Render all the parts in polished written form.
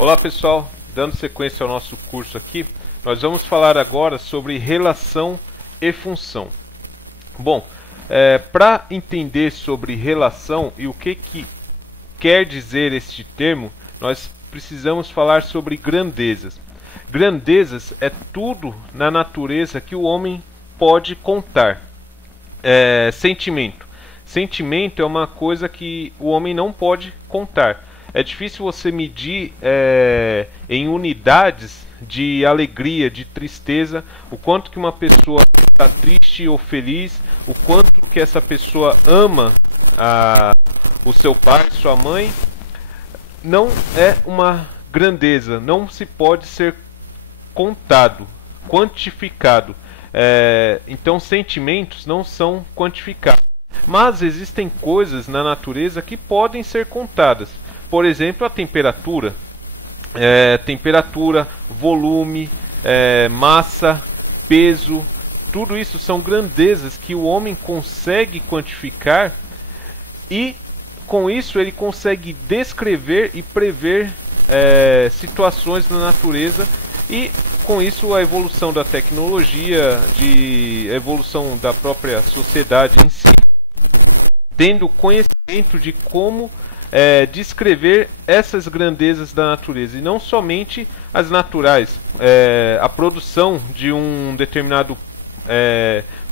Olá pessoal, dando sequência ao nosso curso aqui, nós vamos falar agora sobre relação e função. Bom, para entender sobre relação e o que quer dizer este termo, nós precisamos falar sobre grandezas. Grandezas é tudo na natureza que o homem pode contar. Sentimento. Sentimento é uma coisa que o homem não pode contar. É difícil você medir em unidades de alegria, de tristeza, o quanto que uma pessoa está triste ou feliz, o quanto que essa pessoa ama o seu pai, sua mãe. Não é uma grandeza, não se pode ser contado, quantificado. Então sentimentos não são quantificados. Mas existem coisas na natureza que podem ser contadas. Por exemplo, a temperatura. Temperatura, volume, massa, peso. Tudo isso são grandezas que o homem consegue quantificar e com isso ele consegue descrever e prever situações na natureza, e com isso a evolução da tecnologia, a evolução da própria sociedade em si, tendo conhecimento de como descrever essas grandezas da natureza, e não somente as naturais. A produção de um determinado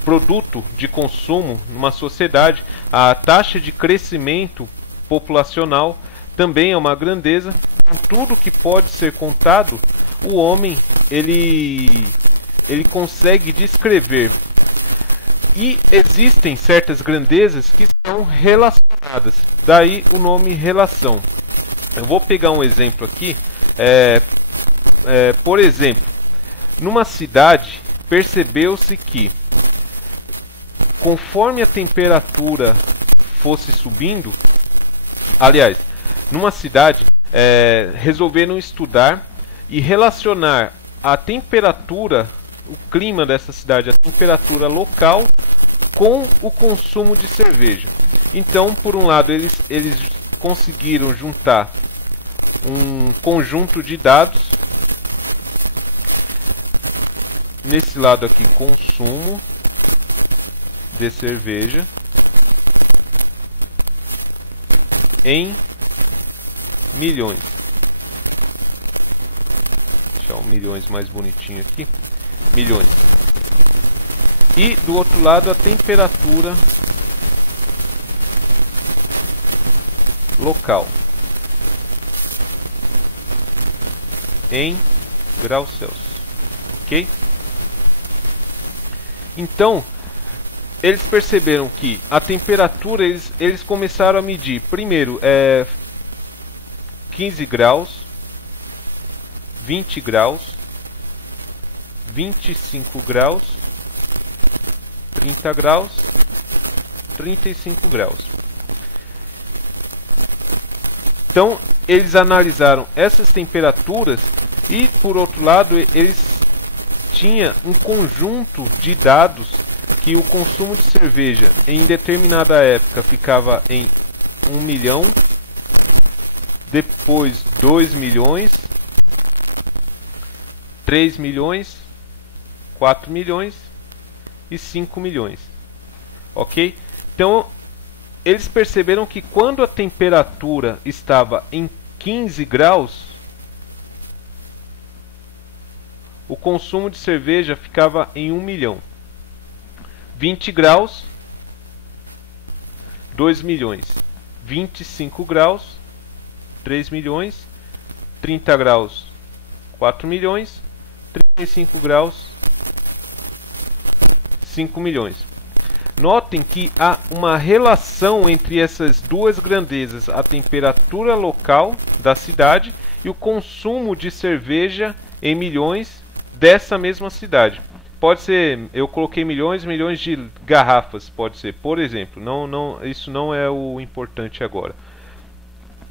produto de consumo numa sociedade, a taxa de crescimento populacional também é uma grandeza. Tudo que pode ser contado, o homem ele consegue descrever. E existem certas grandezas que são relacionadas, daí o nome relação. Eu vou pegar um exemplo aqui. Por exemplo, numa cidade percebeu-se que conforme a temperatura fosse subindo, aliás, numa cidade resolveram estudar e relacionar a temperatura, o clima dessa cidade, a temperatura local, com o consumo de cerveja. Então, por um lado, eles conseguiram juntar um conjunto de dados. Nesse lado aqui, consumo de cerveja em milhões. Deixa eu milhões mais bonitinho aqui. Milhões. E do outro lado a temperatura local em graus Celsius, ok? Então eles perceberam que a temperatura, eles começaram a medir primeiro 15 graus, 20 graus, 25 graus, 30 graus, 35 graus. Então, eles analisaram essas temperaturas e, por outro lado, eles tinham um conjunto de dados que o consumo de cerveja em determinada época ficava em 1 milhão, depois 2 milhões, 3 milhões, 4 milhões e 5 milhões. Ok? Então, eles perceberam que quando a temperatura estava em 15 graus, o consumo de cerveja ficava em 1 milhão. 20 graus, 2 milhões. 25 graus, 3 milhões. 30 graus, 4 milhões. 35 graus, 5 milhões. Notem que há uma relação entre essas duas grandezas, a temperatura local da cidade e o consumo de cerveja em milhões dessa mesma cidade. Pode ser, eu coloquei milhões de garrafas, pode ser, por exemplo. Isso não é o importante agora.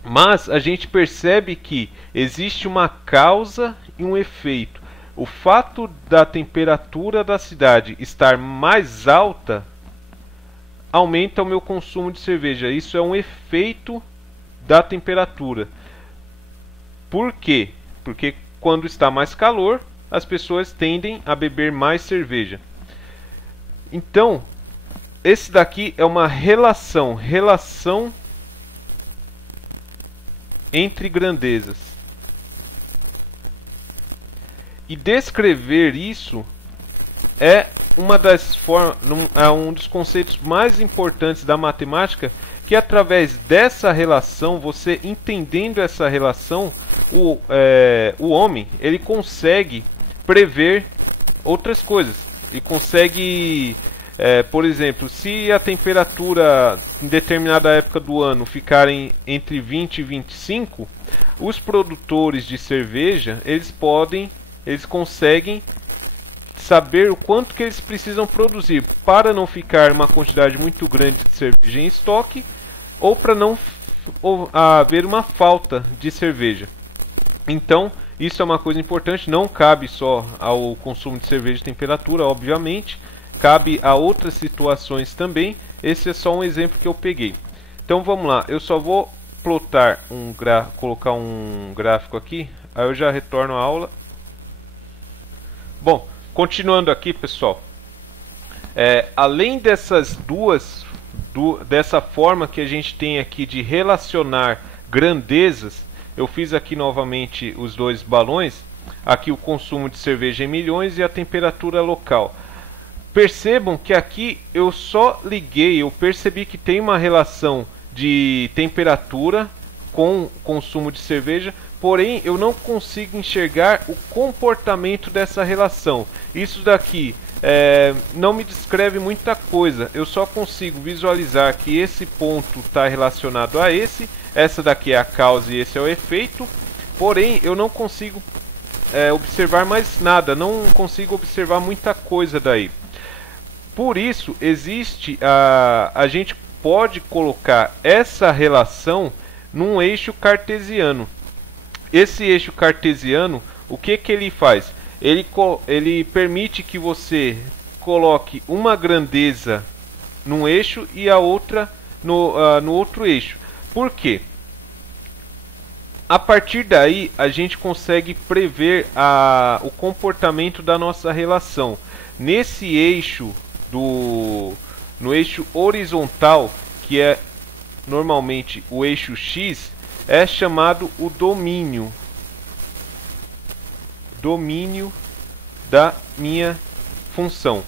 Mas a gente percebe que existe uma causa e um efeito. O fato da temperatura da cidade estar mais alta aumenta o meu consumo de cerveja. Isso é um efeito da temperatura. Por quê? Porque quando está mais calor, as pessoas tendem a beber mais cerveja. Então, esse daqui é uma relação entre grandezas. E descrever isso é uma das um dos conceitos mais importantes da matemática, que através dessa relação, você entendendo essa relação, o homem ele consegue prever outras coisas. Ele consegue, por exemplo, se a temperatura em determinada época do ano ficarem entre 20 e 25, os produtores de cerveja eles conseguem saber o quanto que eles precisam produzir para não ficar uma quantidade muito grande de cerveja em estoque ou para não haver uma falta de cerveja. Então, isso é uma coisa importante, não cabe só ao consumo de cerveja de temperatura, obviamente, cabe a outras situações também. Esse é só um exemplo que eu peguei. Então vamos lá, eu só vou plotar colocar um gráfico aqui, aí eu já retorno à aula. Bom, continuando aqui, pessoal, além dessas dessa forma que a gente tem aqui de relacionar grandezas, eu fiz aqui novamente os dois balões, aqui o consumo de cerveja em milhões e a temperatura local. Percebam que aqui eu só liguei, eu percebi que tem uma relação de temperatura com consumo de cerveja, porém eu não consigo enxergar o comportamento dessa relação. Isso daqui não me descreve muita coisa, eu só consigo visualizar que esse ponto está relacionado a essa daqui é a causa e esse é o efeito, porém eu não consigo observar mais nada, não consigo observar muita coisa daí. Por isso existe a gente pode colocar essa relação num eixo cartesiano. Esse eixo cartesiano, o que ele faz? Ele permite que você coloque uma grandeza num eixo e a outra no outro eixo. Por quê? A partir daí a gente consegue prever o comportamento da nossa relação. Nesse eixo no eixo horizontal, que é normalmente o eixo X, é chamado o domínio da minha função.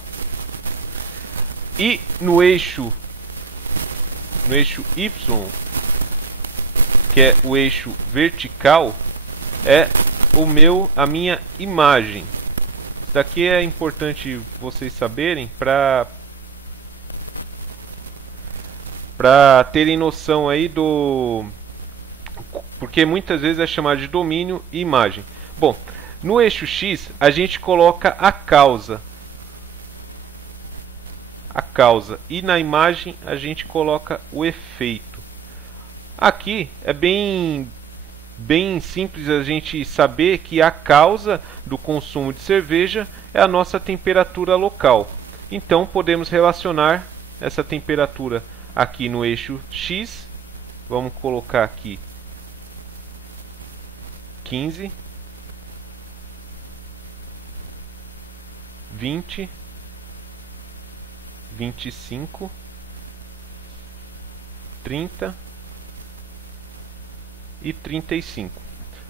E no eixo Y, que é o eixo vertical, é a minha imagem. Isso daqui é importante vocês saberem para terem noção aí porque muitas vezes é chamado de domínio e imagem. Bom, no eixo X a gente coloca a causa e na imagem a gente coloca o efeito. Aqui é bem simples a gente saber que a causa do consumo de cerveja é a nossa temperatura local. Então podemos relacionar essa temperatura aqui no eixo X. Vamos colocar aqui 15, 20, 25, 30 e 35,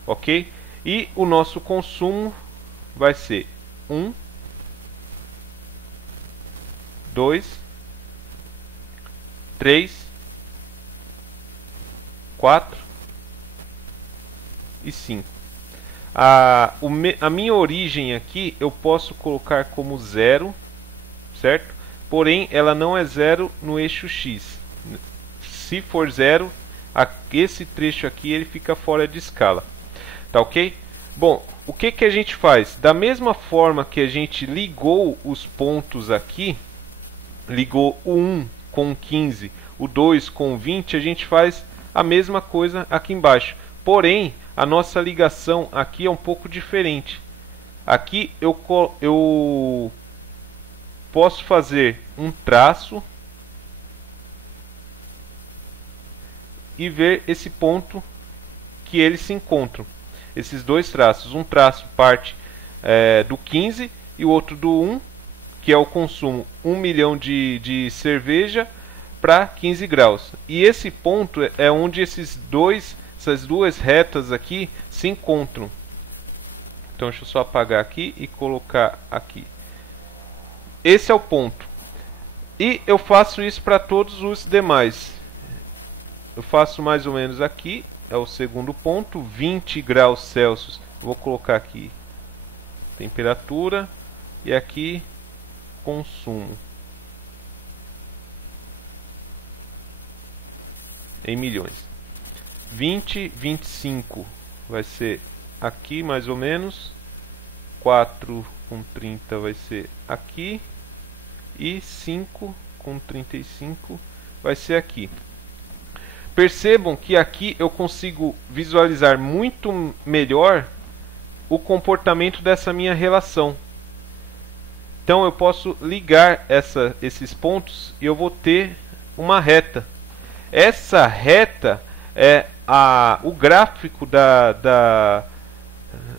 ok? E o nosso consumo vai ser 1, 2, 3, 4 e 5. A minha origem aqui eu posso colocar como 0, certo? Porém, ela não é 0 no eixo X. Se for 0, esse trecho aqui ele fica fora de escala. Tá ok? Bom, o que a gente faz? Da mesma forma que a gente ligou os pontos aqui, ligou o 1 com 15, o 2 com 20, a gente faz a mesma coisa aqui embaixo. Porém, a nossa ligação aqui é um pouco diferente. Aqui eu posso fazer um traço e ver esse ponto que eles se encontram. esses dois traços. Um traço parte do 15 e o outro do 1, que é o consumo 1 milhão de cerveja para 15 graus. E esse ponto é onde essas duas retas aqui se encontram. Então deixa eu só apagar aqui e colocar aqui. Esse é o ponto. E eu faço isso para todos os demais. Eu faço mais ou menos aqui, é o segundo ponto, 20 graus Celsius. Vou colocar aqui temperatura e aqui consumo em milhões. 20, 25 vai ser aqui mais ou menos, 4 com 30 vai ser aqui e 5 com 35 vai ser aqui. Percebam que aqui eu consigo visualizar muito melhor o comportamento dessa minha relação. Então eu posso ligar esses pontos e eu vou ter uma reta. Essa reta é o gráfico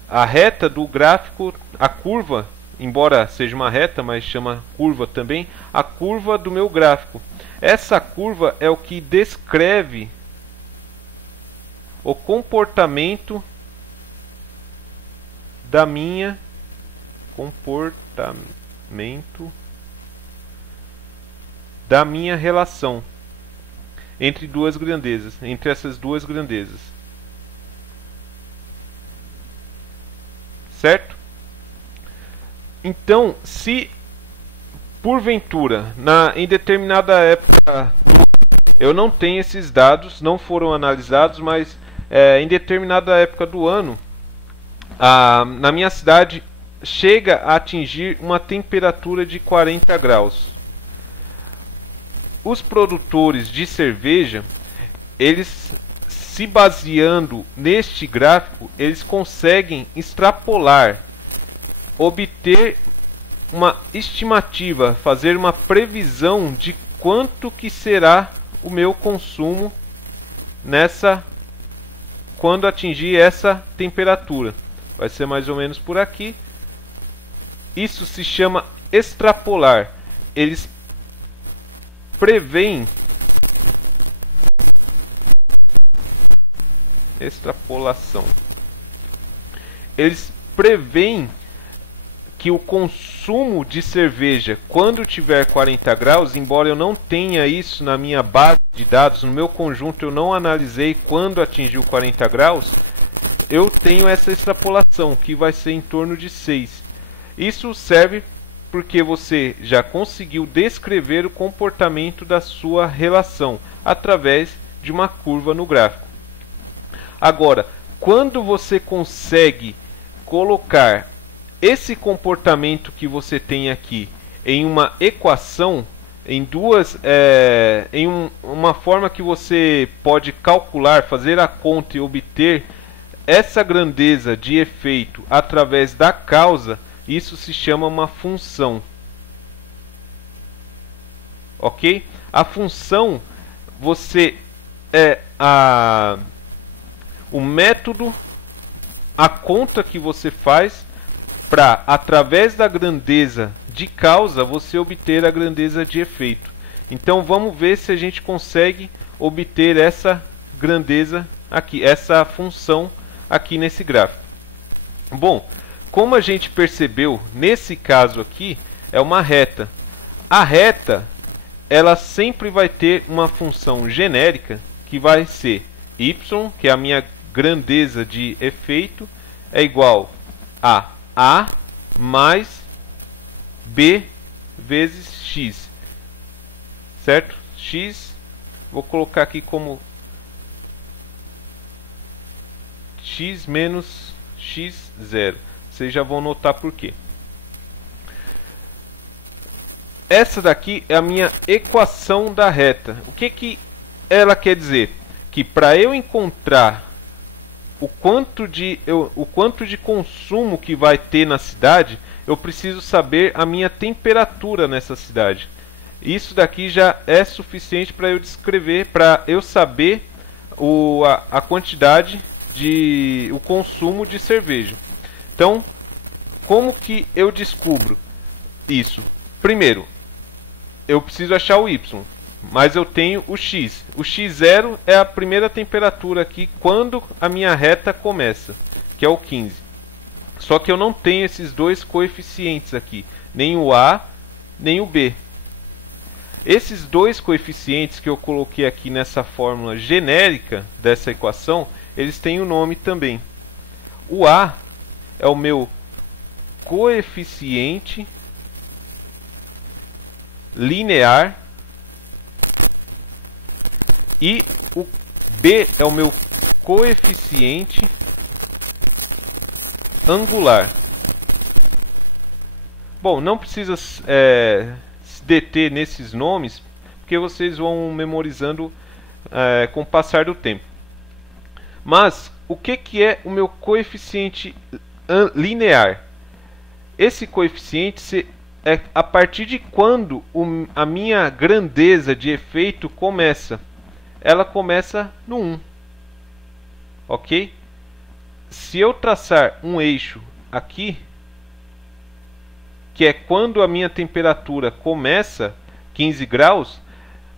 a reta do gráfico, a curva, embora seja uma reta, mas chama curva também, a curva do meu gráfico. Essa curva é o que descreve o comportamento da minha relação entre duas grandezas, entre essas duas grandezas. Certo? Então, se porventura, em determinada época, eu não tenho esses dados, não foram analisados, mas em determinada época do ano, na minha cidade chega a atingir uma temperatura de 40 graus. Os produtores de cerveja, eles, se baseando neste gráfico, eles conseguem extrapolar, obter uma estimativa, fazer uma previsão de quanto que será o meu consumo quando atingir essa temperatura. Vai ser mais ou menos por aqui. Isso se chama extrapolar. Eles preveem extrapolação. Eles preveem que o consumo de cerveja, quando tiver 40 graus, embora eu não tenha isso na minha base de dados, no meu conjunto eu não analisei quando atingiu 40 graus, eu tenho essa extrapolação, que vai ser em torno de 6. Isso serve porque você já conseguiu descrever o comportamento da sua relação através de uma curva no gráfico. Agora, quando você consegue colocar esse comportamento que você tem aqui em uma equação, em uma forma que você pode calcular, fazer a conta e obter essa grandeza de efeito através da causa, isso se chama uma função. Ok? A função, o método, a conta que você faz para, através da grandeza de causa, você obter a grandeza de efeito. Então vamos ver se a gente consegue obter essa grandeza aqui, essa função aqui nesse gráfico. Bom, como a gente percebeu, nesse caso aqui é uma reta. A reta, ela sempre vai ter uma função genérica que vai ser y, que é a minha grandeza de efeito, é igual a mais b vezes x, certo? X, vou colocar aqui como x menos x0. Vocês já vão notar por quê. Essa daqui é a minha equação da reta. O que ela quer dizer? Que para eu encontrar o quanto de consumo que vai ter na cidade, eu preciso saber a minha temperatura nessa cidade. Isso daqui já é suficiente para eu descrever, para eu saber a quantidade o consumo de cerveja. Então, como que eu descubro isso? Primeiro, eu preciso achar o Y, mas eu tenho o X. O X0 é a primeira temperatura aqui quando a minha reta começa, que é o 15. Só que eu não tenho esses dois coeficientes aqui, nem o A, nem o B. Esses dois coeficientes que eu coloquei aqui nessa fórmula genérica dessa equação, eles têm um nome também. O A é o meu coeficiente linear e o B é o meu coeficiente angular. Bom, não precisa se deter nesses nomes, porque vocês vão memorizando com o passar do tempo. Mas o que é o meu coeficiente linear? Esse coeficiente é a partir de quando a minha grandeza de efeito começa. Ela começa no 1. Ok? Se eu traçar um eixo aqui, que é quando a minha temperatura começa 15 graus,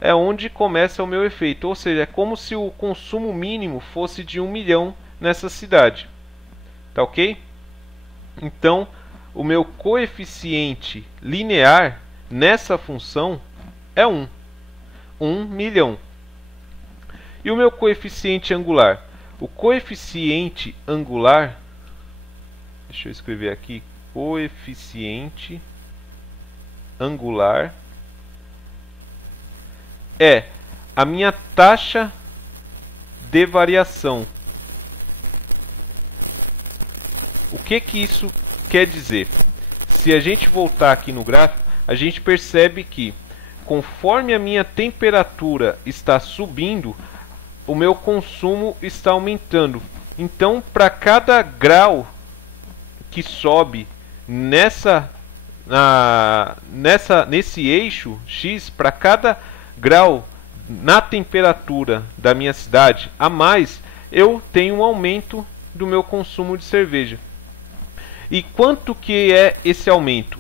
é onde começa o meu efeito. Ou seja, é como se o consumo mínimo fosse de 1 milhão nessa cidade. Tá ok? Então, o meu coeficiente linear nessa função é 1. 1 milhão. E o meu coeficiente angular? O coeficiente angular, deixa eu escrever aqui, coeficiente angular é a minha taxa de variação. O que isso quer dizer? Se a gente voltar aqui no gráfico, a gente percebe que conforme a minha temperatura está subindo, o meu consumo está aumentando. Então, para cada grau que sobe nesse eixo X, para cada grau na temperatura da minha cidade a mais, eu tenho um aumento do meu consumo de cerveja. E quanto que é esse aumento?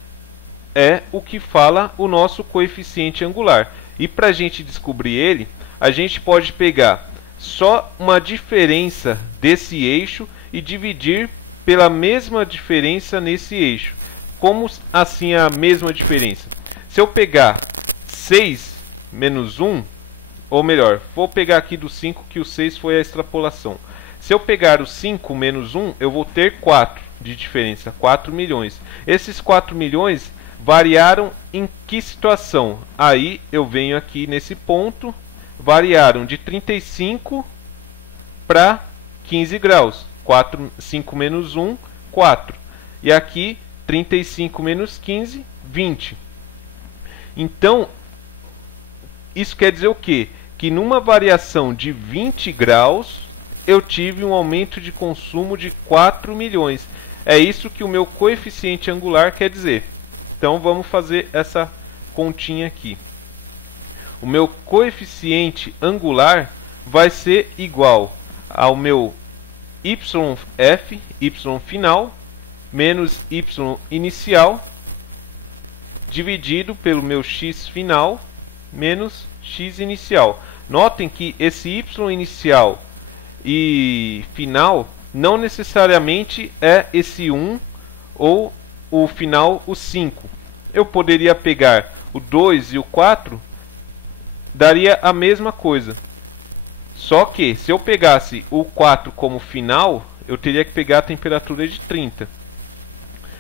É o que fala o nosso coeficiente angular. E para a gente descobrir ele, a gente pode pegar só uma diferença desse eixo e dividir pela mesma diferença nesse eixo. Como assim a mesma diferença? Se eu pegar 6 menos 1, ou melhor, vou pegar aqui do 5 que o 6 foi a extrapolação. Se eu pegar o 5 menos 1, eu vou ter 4 de diferença, 4 milhões. Esses 4 milhões variaram em que situação? Aí eu venho aqui nesse ponto, variaram de 35 para 15 graus. 5 menos 1, 4. E aqui 35 menos 15, 20. Então, isso quer dizer o quê? Que numa variação de 20 graus, eu tive um aumento de consumo de 4 milhões. É isso que o meu coeficiente angular quer dizer. Então, vamos fazer essa continha aqui. O meu coeficiente angular vai ser igual ao meu YF, Y final, menos Y inicial, dividido pelo meu X final, menos X inicial. Notem que esse Y inicial e final não necessariamente é esse 1 ou o final o 5. Eu poderia pegar o 2 e o 4, daria a mesma coisa. Só que se eu pegasse o 4 como final, eu teria que pegar a temperatura de 30.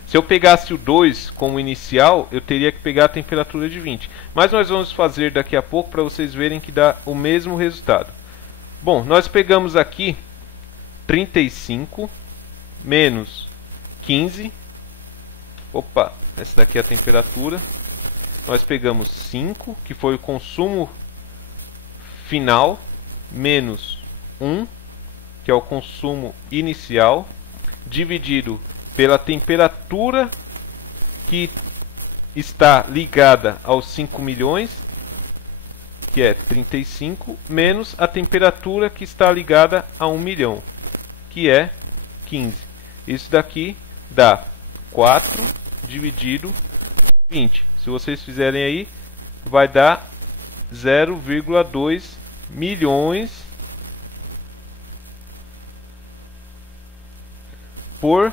Se eu pegasse o 2 como inicial, eu teria que pegar a temperatura de 20. Mas nós vamos fazer daqui a pouco para vocês verem que dá o mesmo resultado. Bom, nós pegamos aqui 35 menos 15. Opa, essa daqui é a temperatura. Nós pegamos 5, que foi o consumo final, menos 1, que é o consumo inicial, dividido pela temperatura que está ligada aos 5 milhões, que é 35, menos a temperatura que está ligada a 1 milhão, que é 15. Isso daqui dá 4 dividido por 20. Se vocês fizerem aí, vai dar 0,2 milhões por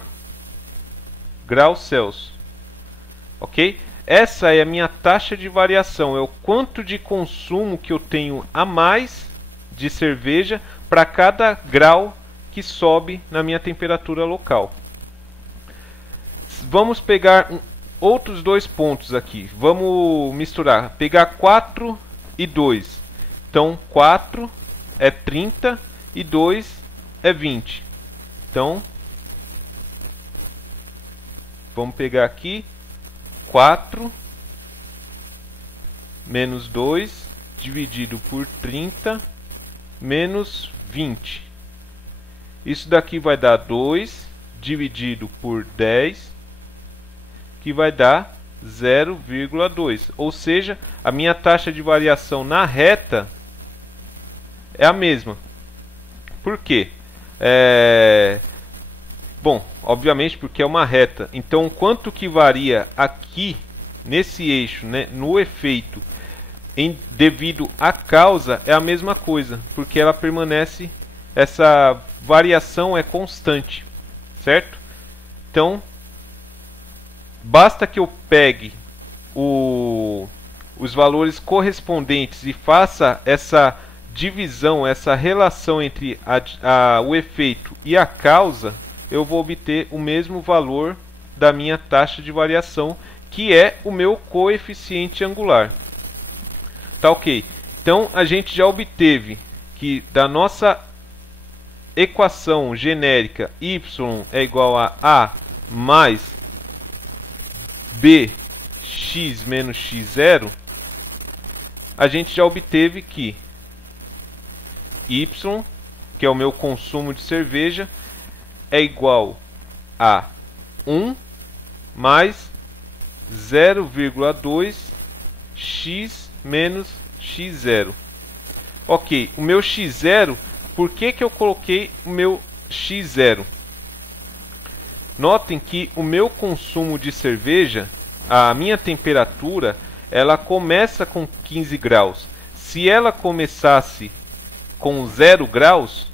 grau Celsius. Ok? Essa é a minha taxa de variação, é o quanto de consumo que eu tenho a mais de cerveja para cada grau que sobe na minha temperatura local. Vamos pegar outros dois pontos aqui. Vamos misturar, pegar 4 e 2. Então 4 é 30 e 2 é 20. Então vamos pegar aqui 4 menos 2 dividido por 30 menos 20. Isso daqui vai dar 2 dividido por 10, que vai dar 0,2. Ou seja, a minha taxa de variação na reta é a mesma. Por quê? Bom, obviamente porque é uma reta. Então, quanto que varia aqui nesse eixo, né, no efeito, devido à causa, é a mesma coisa, porque ela permanece, essa variação é constante, certo? Então, basta que eu pegue os valores correspondentes e faça essa divisão, essa relação entre o efeito e a causa, eu vou obter o mesmo valor da minha taxa de variação, que é o meu coeficiente angular. Tá ok? Então a gente já obteve que da nossa equação genérica y é igual a mais bx menos x0, a gente já obteve que y, que é o meu consumo de cerveja, é igual a 1 mais 0,2 x menos x0. Ok, o meu x0, por que eu coloquei o meu x0? Notem que o meu consumo de cerveja, a minha temperatura, ela começa com 15 graus. Se ela começasse com 0 graus,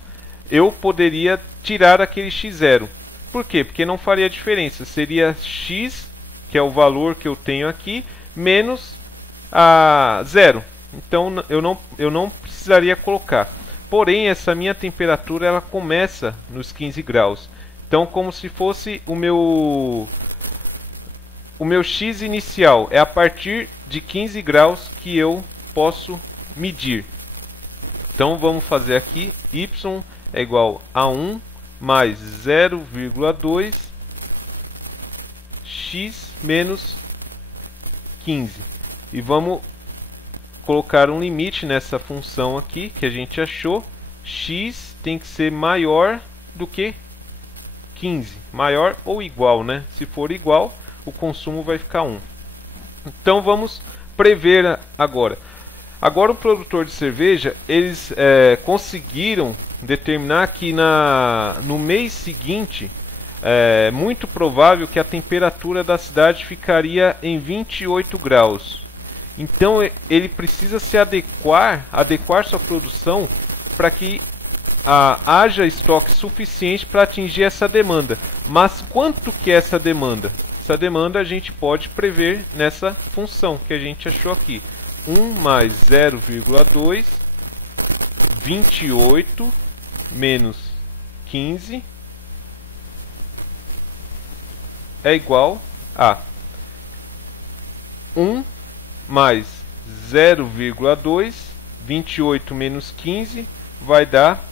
eu poderia tirar aquele x0. Por quê? Porque não faria diferença. Seria x, que é o valor que eu tenho aqui, menos a 0. Então eu não precisaria colocar. Porém, essa minha temperatura ela começa nos 15 graus. Então, como se fosse o meu x inicial. É a partir de 15 graus que eu posso medir. Então, vamos fazer aqui. Y é igual a 1 mais 0,2 x menos 15. E vamos colocar um limite nessa função aqui que a gente achou. X tem que ser maior do que 15. Maior ou igual, né? Se for igual, o consumo vai ficar 1. Então vamos prever agora. Agora o produtor de cerveja, eles conseguiram determinar que no mês seguinte, é muito provável que a temperatura da cidade ficaria em 28 graus. Então ele precisa se adequar sua produção para que haja estoque suficiente para atingir essa demanda. Mas quanto que é essa demanda? Essa demanda a gente pode prever nessa função que a gente achou aqui. 1 mais 0,2, 28 menos 15 é igual a 1 mais 0,2, 28 menos 15 vai dar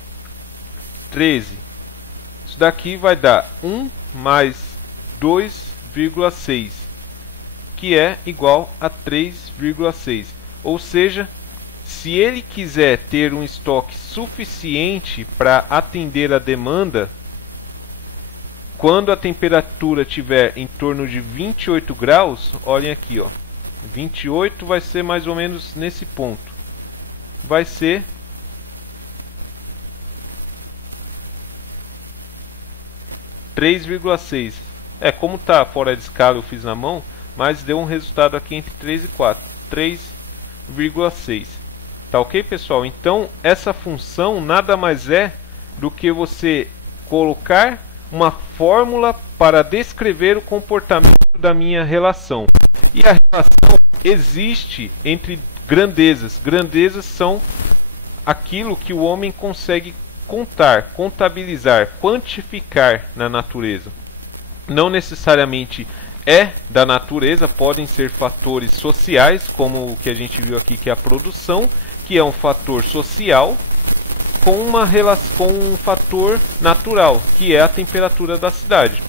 13. Isso daqui vai dar 1 mais 2,6, que é igual a 3,6. Ou seja, se ele quiser ter um estoque suficiente para atender a demanda, quando a temperatura estiver em torno de 28 graus, olhem aqui, ó, 28 vai ser mais ou menos nesse ponto. Vai ser 3,6. Como tá fora de escala eu fiz na mão, mas deu um resultado aqui entre 3 e 4. 3,6. Tá ok, pessoal? Então, essa função nada mais é do que você colocar uma fórmula para descrever o comportamento da minha relação. E a relação existe entre grandezas. Grandezas são aquilo que o homem consegue contar, contabilizar, quantificar na natureza. Não necessariamente é da natureza, podem ser fatores sociais, como o que a gente viu aqui, que é a produção, que é um fator social, com um fator natural, que é a temperatura da cidade.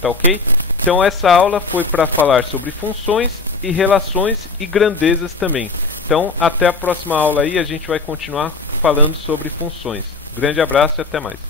Tá ok? Então essa aula foi para falar sobre funções e relações e grandezas também. Então até a próxima aula aí, a gente vai continuar falando sobre funções. Grande abraço e até mais.